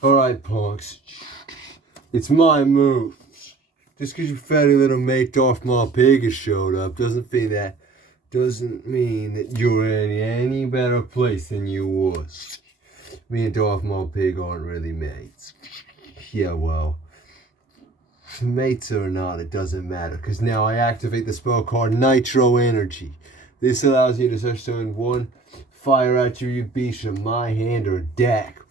Alright, punks. It's my move. Just because your fatty little mate Darth Maul Pig has showed up doesn't mean that you're in any better place than you was. Me and Darth Maul Pig aren't really mates. Yeah, well, mates or not, it doesn't matter, because now I activate the spell called Nitro Energy. This allows you to search summon one fire attribute beast from my hand or deck.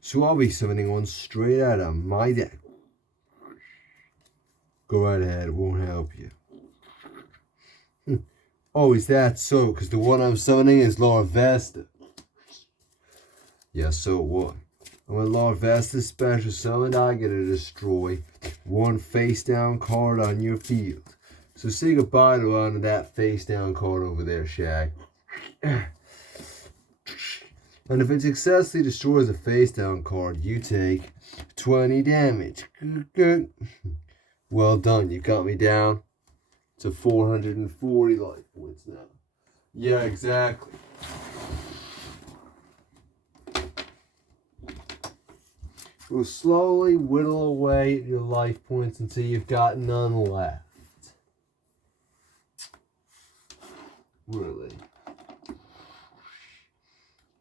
So I'll be summoning one straight out of my deck. Go right ahead, it won't help you. Oh, is that so? Because the one I'm summoning is Lord Vesta. Yeah, so what? And when Lord Vesta's special summoned, I get to destroy one face down card on your field. So say goodbye to one of that face down card over there, Shag. And if it successfully destroys a face down card, you take 20 damage. Well done, you got me down to 440 life points now. Yeah, exactly. We'll slowly whittle away at your life points until you've got none left. Really?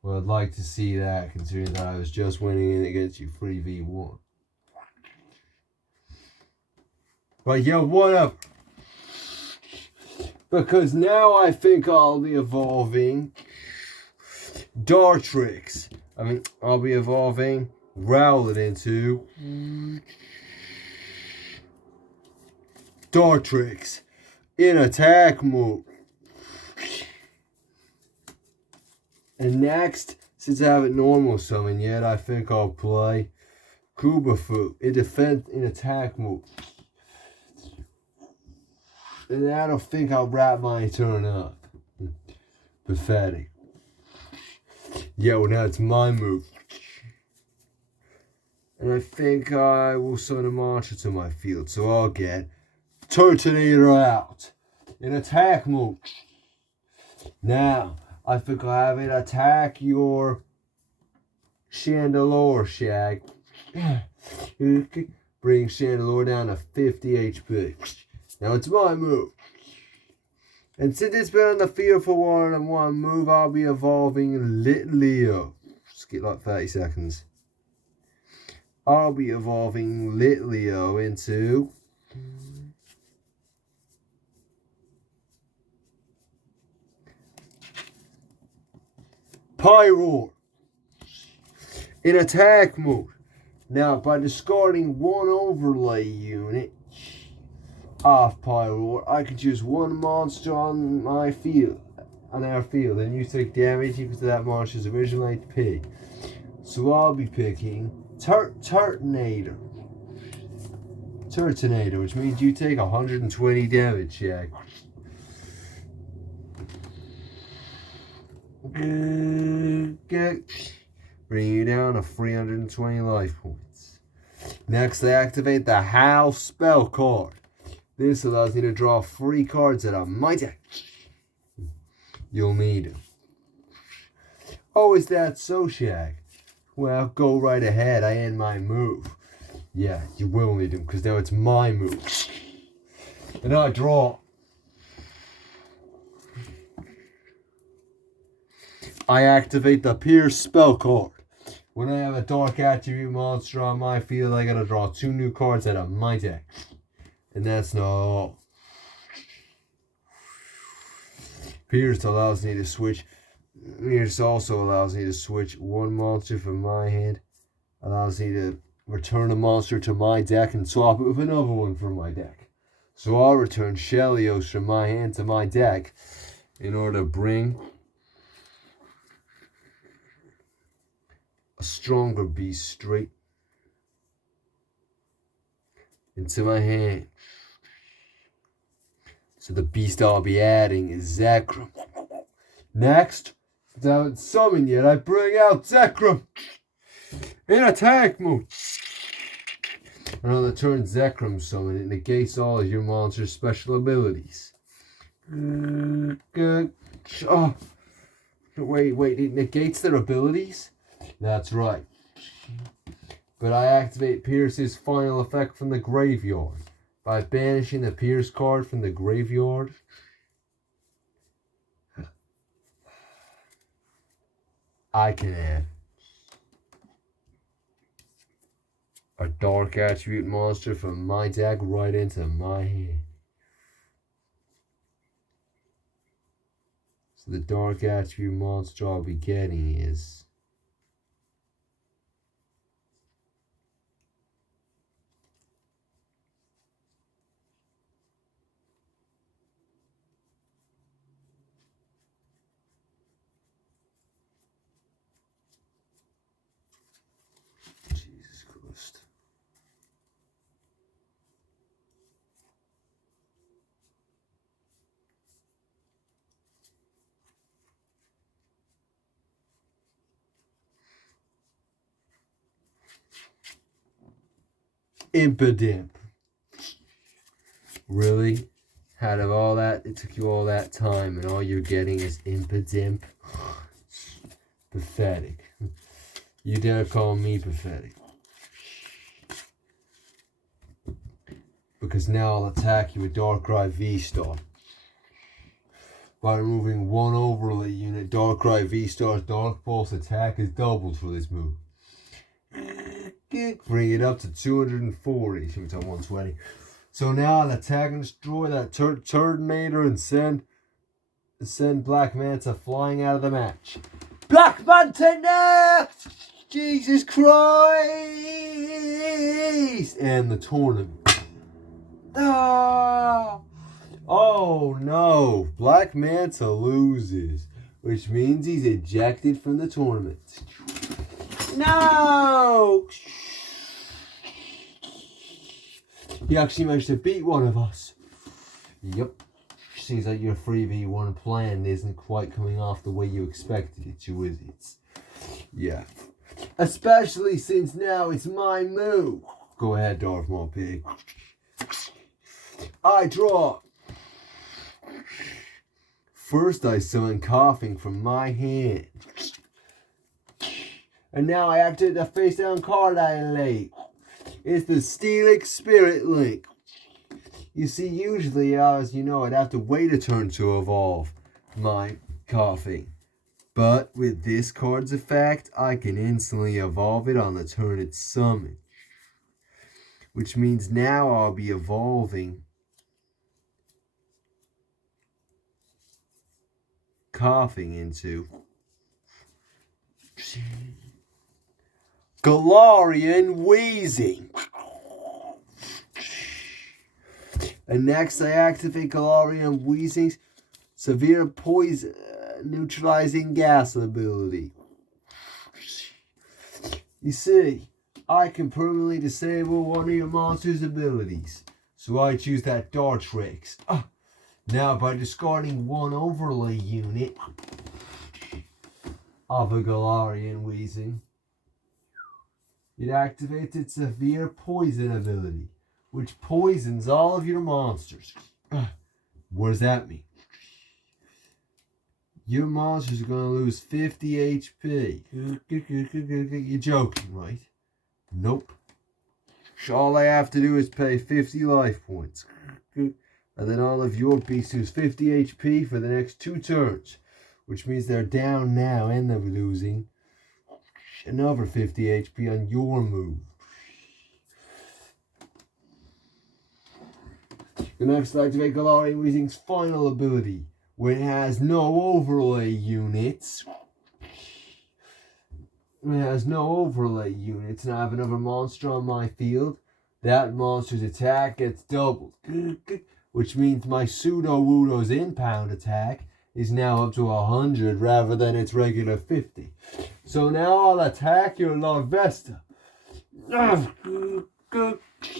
Well, I'd like to see that, considering that I was just winning it against you 3v1. But yeah, what up? Because now I think I'll be evolving Dartrix. I'll be evolving Rowlet into Dartrix in attack mode. And next, since I haven't normal summoned yet, I think I'll play Kubafu in attack mode. And I don't think I'll wrap my turn up. Pathetic. Yeah, well now it's my move. And I think I will summon a monster to my field. So I'll get Turtonator out in attack mode. Now, I think I'll have it attack your Chandelure, Shag. Bring Chandelure down to 50 HP. Now it's my move. And since it's been on the field for more than one move, I'll be evolving Litleo. Just get like 30 seconds. I'll be evolving Litleo into Pyroar in attack mode. Now, by discarding one overlay unit off Pyroar, I can choose one monster on our field, and you take damage equal to that monster's original HP. So I'll be picking Turtonator, which means you take 120 damage, Jack. Bring you down to 320 life points. Next, I activate the Howl spell card. This allows me to draw 3 cards out of my deck. You'll need them. Oh, is that so, Shag? Well, go right ahead. I end my move. Yeah, you will need them, because now it's my move. And I draw. I activate the Pierce spell card. When I have a dark attribute monster on my field, I gotta draw 2 new cards out of my deck. And that's not all. Pierce allows me to switch. Pierce also allows me to switch one monster from my hand. Allows me to return a monster to my deck and swap it with another one from my deck. So I'll return Shelios from my hand to my deck in order to bring a stronger beast straight into my hand. So the beast I'll be adding is Zekrom. Next, since I haven't summoned yet, I bring out Zekrom in attack mode. And on the turn Zekrom summon, it negates all of your monster's special abilities. Oh, wait, it negates their abilities? That's right. but I activate Pierce's final effect from the graveyard. By banishing the Pierce card from the graveyard, I can add a dark attribute monster from my deck right into my hand. So the dark attribute monster I'll be getting is Jesus Christ. Impidimp. Really? Out of all that, it took you all that time and all you're getting is Impidimp? Pathetic. You dare call me pathetic. Because now I'll attack you with Darkrai V-Star. By removing one overlay unit, Darkrai V-Star's Dark Pulse attack is doubled for this move. Bring it up to 240. So it's on 120. So now I'll attack and destroy that Turtonator and send Black Manta flying out of the match. Black Manta next! Jesus Christ! And the tournament. Ah! Oh no! Black Manta loses, which means he's ejected from the tournament. No! He actually managed to beat one of us. Yep. Seems like your 3v1 plan isn't quite coming off the way you expected it to, is it? Yeah. Especially since now it's my move. Go ahead, Darth Maul Pig. I draw. First I summon Coughing from my hand. And now I activate the face down card I laid. It's the Steelix Spirit Link. You see, usually, as you know, I'd have to wait a turn to evolve my Coughing. But with this card's effect, I can instantly evolve it on the turn it's summoned. Which means now I'll be evolving Coughing into Galarian Wheezing. And next I activate Galarian Wheezing's severe poison neutralizing gas ability. You see, I can permanently disable one of your monster's abilities. So I choose that Dartrix. Now by discarding one overlay unit of a Galarian Wheezing, it activates its severe poison ability, which poisons all of your monsters. What does that mean? Your monsters are going to lose 50 HP. You're joking, right? Nope. All I have to do is pay 50 life points. And then all of your beasts lose 50 HP for the next 2 turns. Which means they're down now and they're losing another 50 HP on your move. The next I activate Galarian Weezing's final ability, where it has no overlay units. When it has no overlay units and I have another monster on my field, that monster's attack gets doubled. Which means my Sudowoodo's impound attack is now up to 100 rather than its regular 50. So now I'll attack your Larvesta.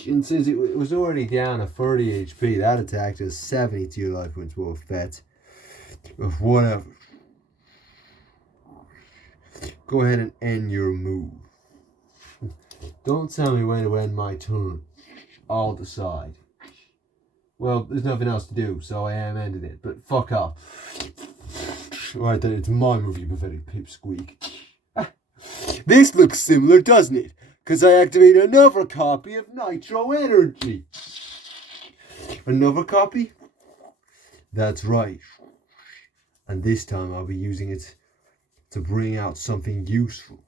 And since it was already down to 30 HP, that attack does 72 life points worth of fat. Whatever. Go ahead and end your move. Don't tell me when to end my turn. I'll decide. Well, there's nothing else to do, so I am ending it. But fuck off. Alright then, it's my move, you pathetic pipsqueak. This looks similar, doesn't it? Because I activate another copy of Nitro Energy. Another copy? That's right. And this time I'll be using it to bring out something useful.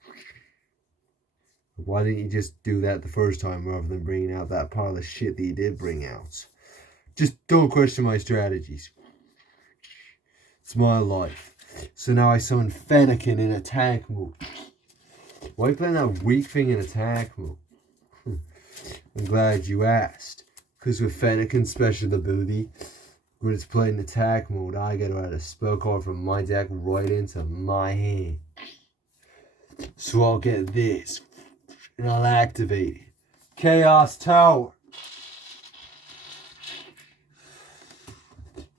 Why didn't you just do that the first time rather than bringing out that pile of shit that you did bring out? Just don't question my strategies. It's my life. So now I summon Fennekin in attack mode. Why are you playing that weak thing in attack mode? I'm glad you asked. Because with Fennekin's special ability, when it's played in attack mode, I get to add a spell card from my deck right into my hand. So I'll get this. And I'll activate it. Chaos Tower.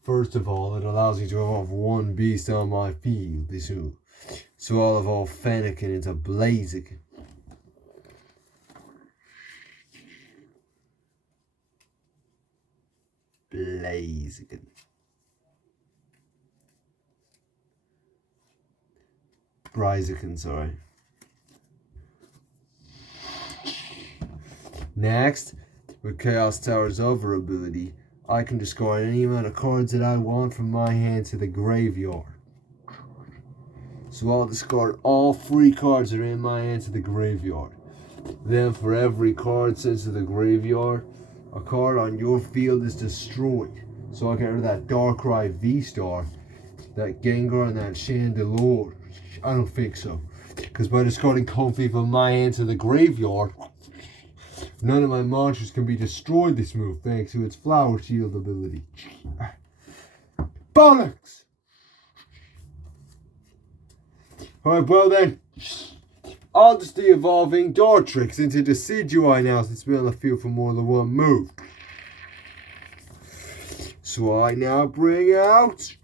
First of all, it allows me to evolve one beast on my field. So I'll evolve Fennekin into Blaziken. Blaziken, sorry. Next, with Chaos Tower's other ability, I can discard any amount of cards that I want from my hand to the graveyard. So I'll discard all 3 cards that are in my hand to the graveyard. Then for every card sent to the graveyard, a card on your field is destroyed. So I get rid of that Darkrai V-Star, that Gengar, and that Chandelure. I don't think so. Because by discarding Comfey from my hand to the graveyard, none of my monsters can be destroyed this move thanks to its Flower Shield ability. Bollocks! Alright, well then, I'll just be evolving Dartrix into Decidueye now since we're on the field for more than one move. So I now bring out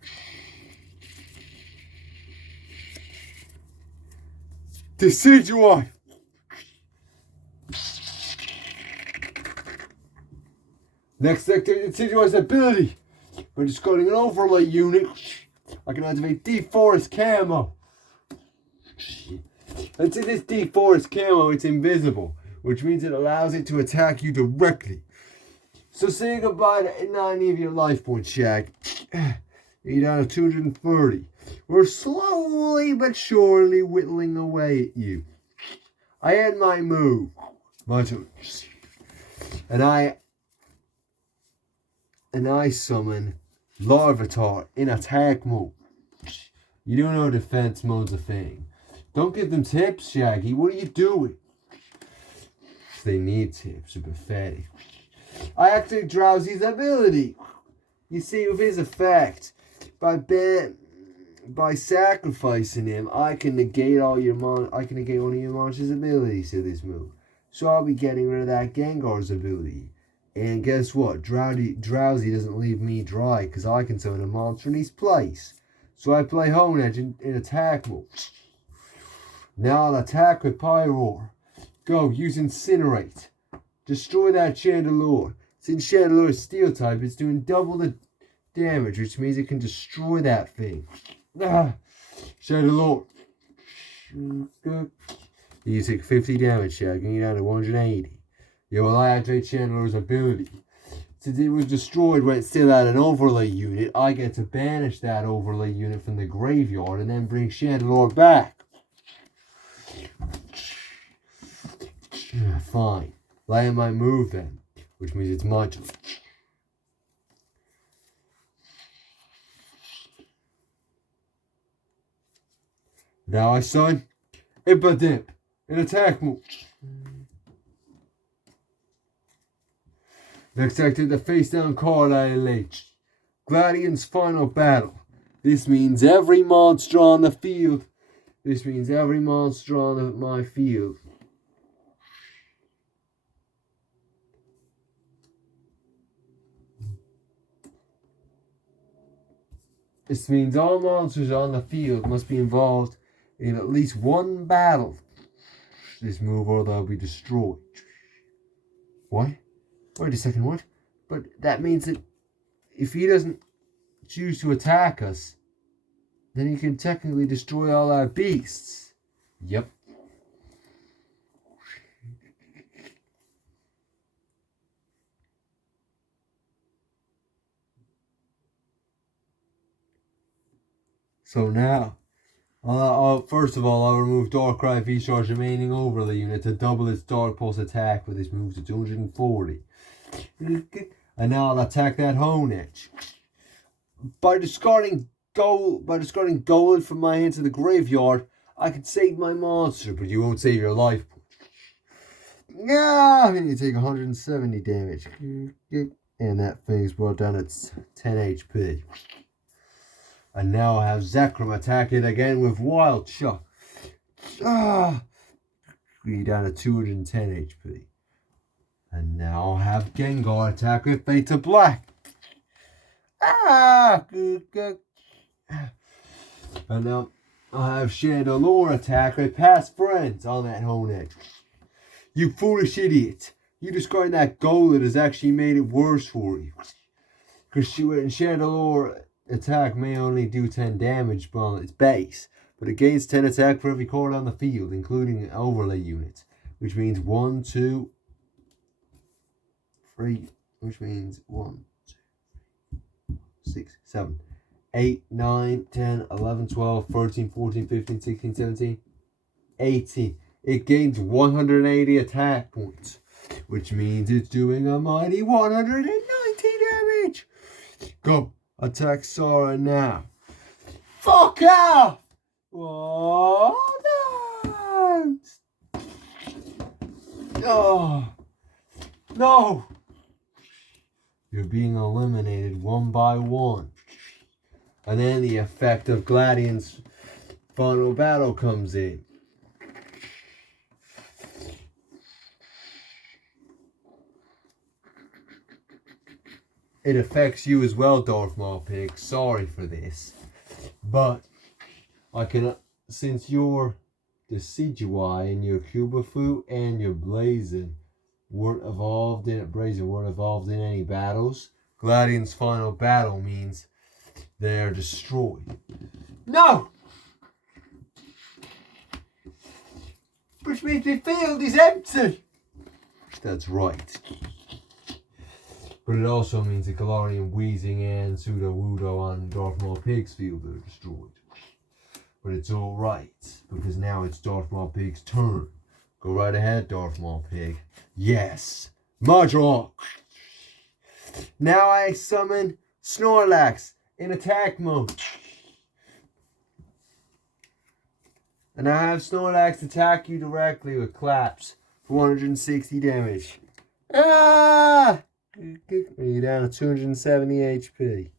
Decidueye. Next, activate Decidueye's ability. By discarding an overlay unit, I can activate Deep Forest Camo. And to this Deep Forest Camo, it's invisible, which means it allows it to attack you directly. So say goodbye to 90 of your life points, Shag. You're down to 230. We're slowly but surely whittling away at you. I had my move. My turn. And I summon Larvitar in attack mode. You do know defense mode's a thing. Don't give them tips, Shaggy. What are you doing? They need tips. They're pathetic. I activate Drowsy's ability. You see, with his effect, by sacrificing him, I can negate one of your monster's abilities to this move. So I'll be getting rid of that Gengar's ability. And guess what? Drowsy doesn't leave me dry because I can summon a monster in his place. So I play Hone Edge in attack mode. Now I'll attack with Pyroar. Go, use Incinerate. Destroy that Chandelure. Since Chandelure is Steel type, it's doing double the damage, which means it can destroy that thing. Chandelure. You take 50 damage, Shag, and you're down to 180. Yeah, well, I activate Chandelure's ability. Since it was destroyed when it still had an overlay unit, I get to banish that overlay unit from the graveyard and then bring Chandelure back. Fine. Land my move then, which means it's my turn. Now I summon Impadip in attack mode. Next active the face down card I LH. Gladian's final battle. This means every monster on the field. This means every monster on my field. This means all monsters on the field must be involved in at least one battle. This move or they'll be destroyed. What? Wait a second, what? But that means that if he doesn't choose to attack us, then he can technically destroy all our beasts. Yep. So now, first of all, I'll remove Darkrai V-Charge remaining overlay unit to double its Dark Pulse attack with its move to 240. And now I'll attack that Honedge. By discarding gold from my hand to the graveyard, I can save my monster, but you won't save your life. Yeah, I mean, you take 170 damage. And that thing's brought down to 10 HP. And now I have Zekrom attack it again with Wild Shock. You're down to 210 HP. And now I'll have Gengar attack with Beta Black. And now I have Chandelure attack with Past Friends on that Honedge. You foolish idiot. You discarding that gold that has actually made it worse for you. Because Chandelure attack may only do 10 damage on its base, but it gains 10 attack for every card on the field, including overlay units, which means 1, 2, 3, which means 1, 2, 6, 7, 8, 9, 10, 11, 12, 13, 14, 15, 16, 17, 18. It gains 180 attack points, which means it's doing a mighty 190 damage. Go. Attack Sora now. Fuck off! Oh, no! Oh, no! You're being eliminated one by one. And then the effect of Gladian's final battle comes in. It affects you as well, Darth Maul Pig. Sorry for this. But I can, since your Decidueye and your Cubifu and your Brazen weren't involved in any battles, Gladian's final battle means they're destroyed. No! Which means the field is empty. That's right. But it also means that Galarian, Weezing, and Sudowoodo on Darth Maul Pig's field are destroyed. But it's alright, because now it's Darth Maul Pig's turn. Go right ahead, Darth Maul Pig. Yes! Mudrock! Now I summon Snorlax in attack mode. And I have Snorlax attack you directly with claps for 160 damage. Ah! You're down to 270 HP.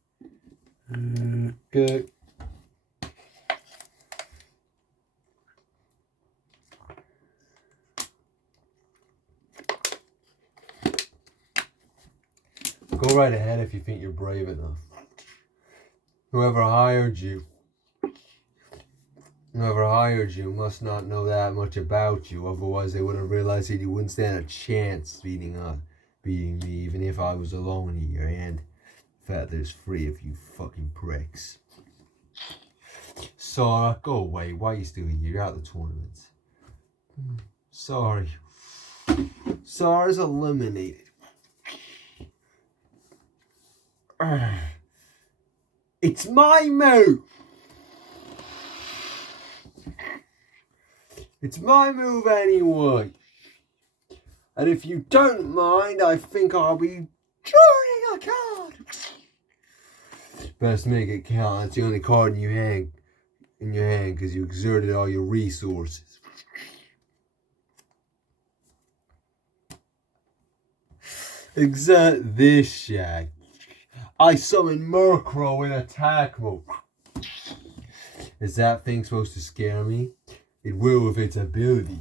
Good. Go right ahead if you think you're brave enough. Whoever hired you must not know that much about you. Otherwise, they would have realized that you wouldn't stand a chance beating me, even if I was alone here, and in fact there's 3 of you fucking pricks. Sora, go away. Why are you still here? You're out of the tournament. Sorry. Sora's eliminated. It's my move. It's my move anyway. And if you don't mind, I think I'll be drawing a card. Best make it count. It's the only card in your hand because you exerted all your resources. Exert this shag. I summon Murkrow in attack mode. Is that thing supposed to scare me? It will with its ability.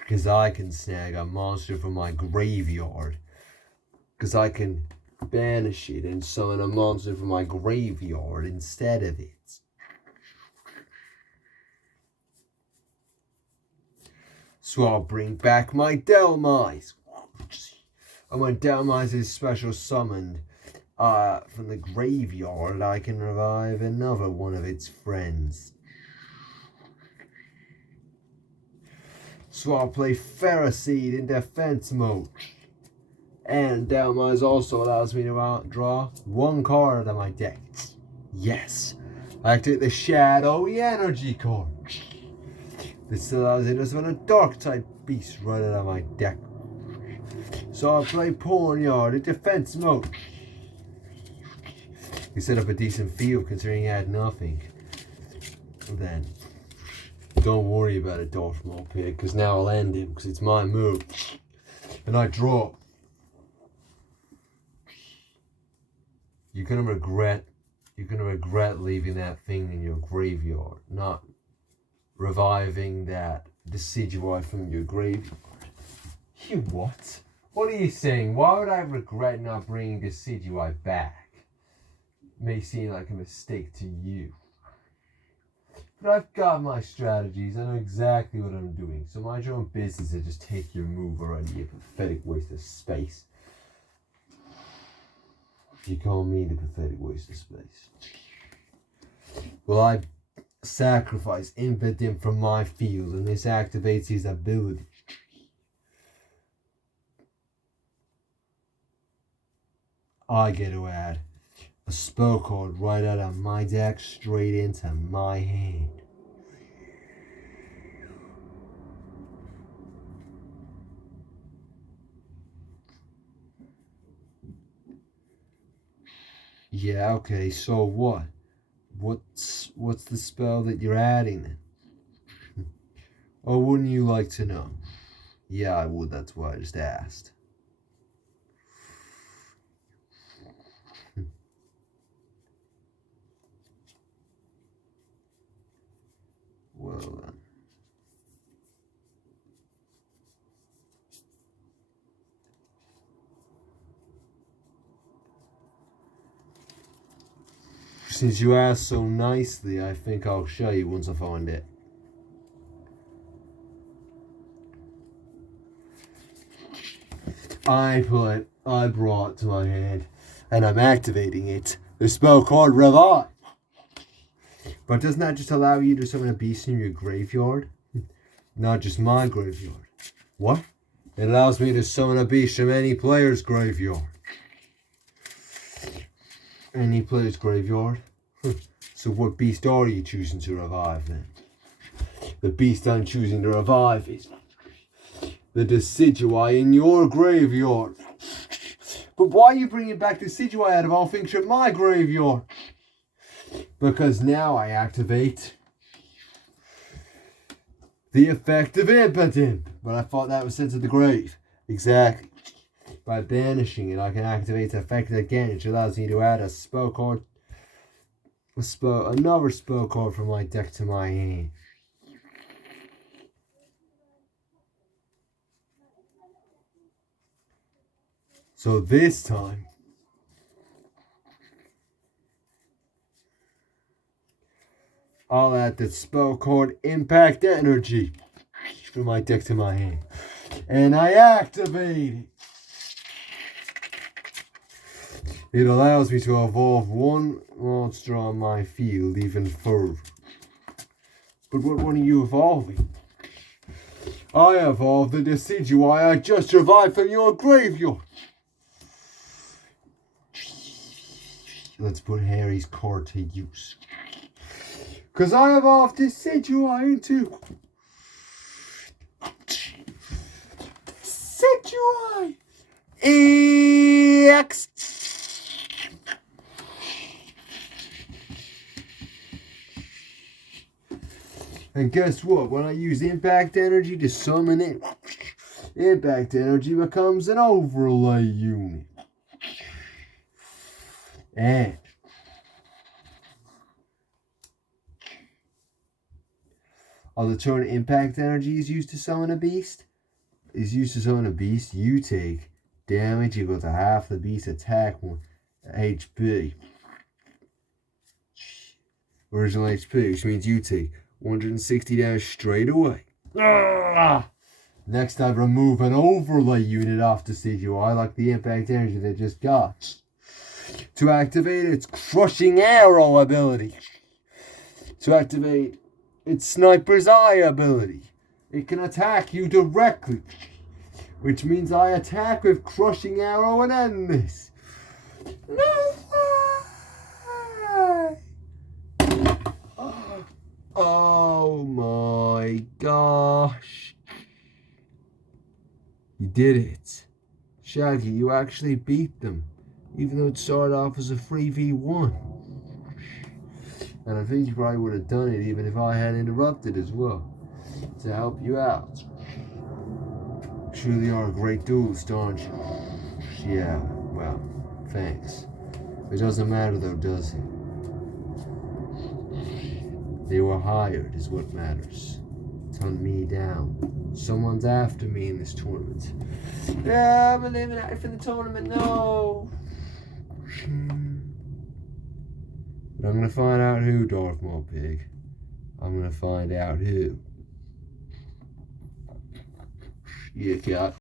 Because I can snag a monster from my graveyard. Because I can banish it and summon a monster from my graveyard instead of it. So I'll bring back my Delmise. And when Delmise is special summoned from the graveyard, I can revive another one of its friends. So I'll play Ferroseed in defense mode. And Delmise also allows me to draw 1 card out of my deck. Yes, I activate the shadowy energy core. This allows it to summon a dark type beast right out of my deck. So I play Pawnyard in defense mode. You set up a decent field considering you had nothing. Then, don't worry about it, Dorfmal Pig, because now I'll end him, because it's my move. And I draw. You're gonna regret leaving that thing in your graveyard, not reviving that Decidueye from your graveyard. You what? What are you saying? Why would I regret not bringing Decidueye back? It may seem like a mistake to you. But I've got my strategies. I know exactly what I'm doing. So mind your own business and just take your move already, you pathetic waste of space. You call me the pathetic waste of space. Well, I sacrifice Invidim from my field, and this activates his ability. I get to add a spell card right out of my deck straight into my hand. Yeah, okay, so what? What's the spell that you're adding then? Or wouldn't you like to know? Yeah, I would, that's why I just asked. Well then. Since you asked so nicely, I think I'll show you once I find it. I brought to my hand, and I'm activating it. The spell called Revive. But doesn't that just allow you to summon a beast in your graveyard? Not just my graveyard. What? It allows me to summon a beast from any player's graveyard. Any player's graveyard? So what beast are you choosing to revive then? The beast I'm choosing to revive is the Decidueye in your graveyard. But why are you bringing back Decidueye out of all things from my graveyard? Because now I activate the effect of Impotent. But I thought that was sent to the grave. Exactly. By banishing it, I can activate the effect again, which allows me to add a spell card, another spell card from my deck to my hand. So this time, I'll add the spell card Impact Energy from my deck to my hand. And I activate it. It allows me to evolve one monster on my field even further. But what one are you evolving? I evolved the Decidueye I just revived from your graveyard. Let's put Harry's card to use. Because I evolved Decidueye into Decidueye EX. And guess what? When I use Impact Energy to summon it, Impact Energy becomes an overlay unit. And on the turn Impact Energy is used to summon a beast, you take damage equal to half the beast's attack HP. Original HP, which means you take 160 damage straight away. Next I remove an overlay unit off the Decidueye like the Impact Energy they just got. To activate its Crushing Arrow ability. To activate its Sniper's Eye ability. It can attack you directly. Which means I attack with Crushing Arrow and end this. No! Oh my gosh. You did it. Shaggy, you actually beat them, even though it started off as a 3v1. And I think you probably would have done it even if I had interrupted as well, to help you out. Truly are a great duelist, aren't you? Yeah, well, thanks. It doesn't matter though, does it? They were hired is what matters. To hunt me down. Someone's after me in this tournament. Yeah, I'm eliminated from the tournament, no! But I'm gonna find out who, Darth Maul Pig. I'm gonna find out who. Yeah, cat.